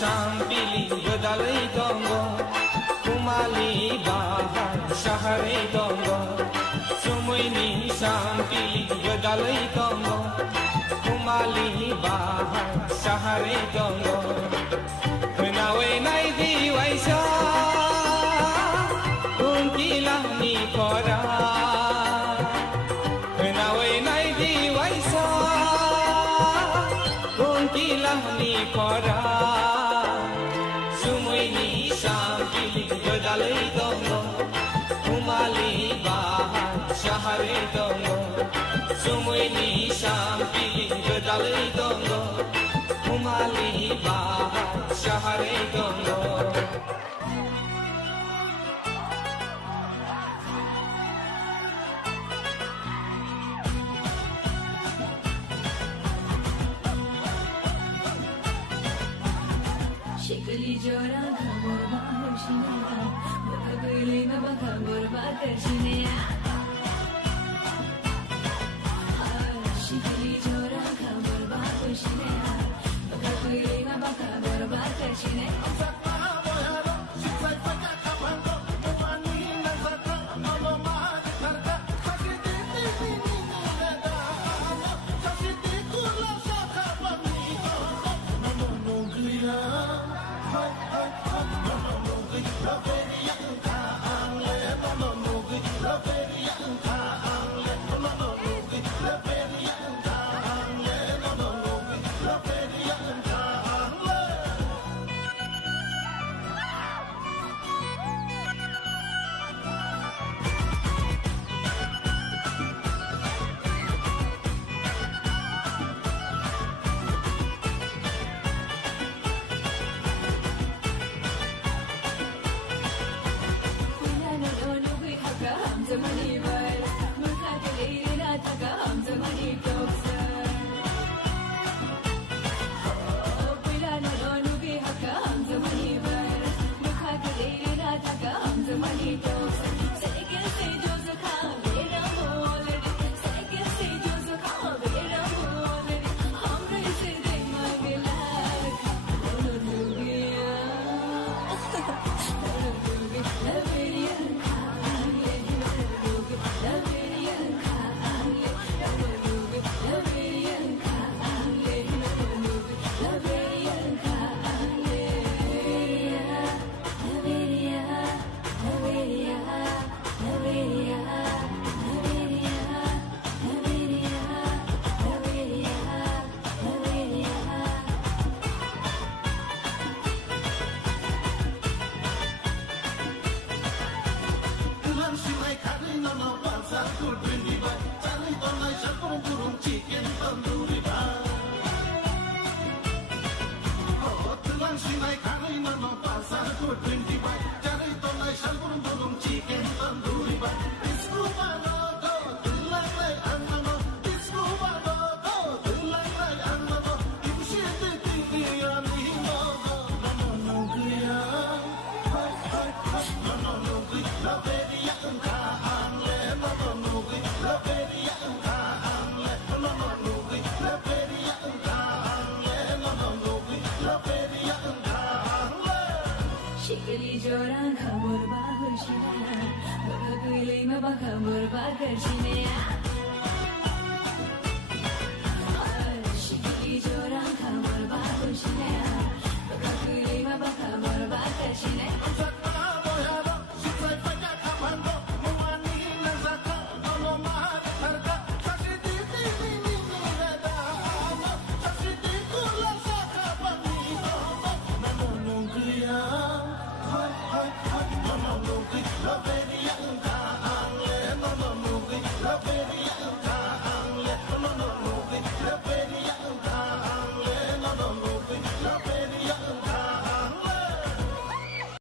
sampili gadalai dongo kumali bahar shahare dongo sumoini sampili gadalai dongo kumali bahar shahare dongo nawe nai diwaisa kunkilah ni kora nawe nai diwaisa kunkilah ni kora sumoini sampili gadalai dongo kumali bahar shahare dongo sumoini sampili gadalai dongo kumali bahar shahare dongo Shikali jora khamor bahashina bakagile na bakagor bakashina Shikali jora khamor bahashina bakagile na bakagor bakashina Shikali jora khamor bahashina bakagile na bakagor bakashina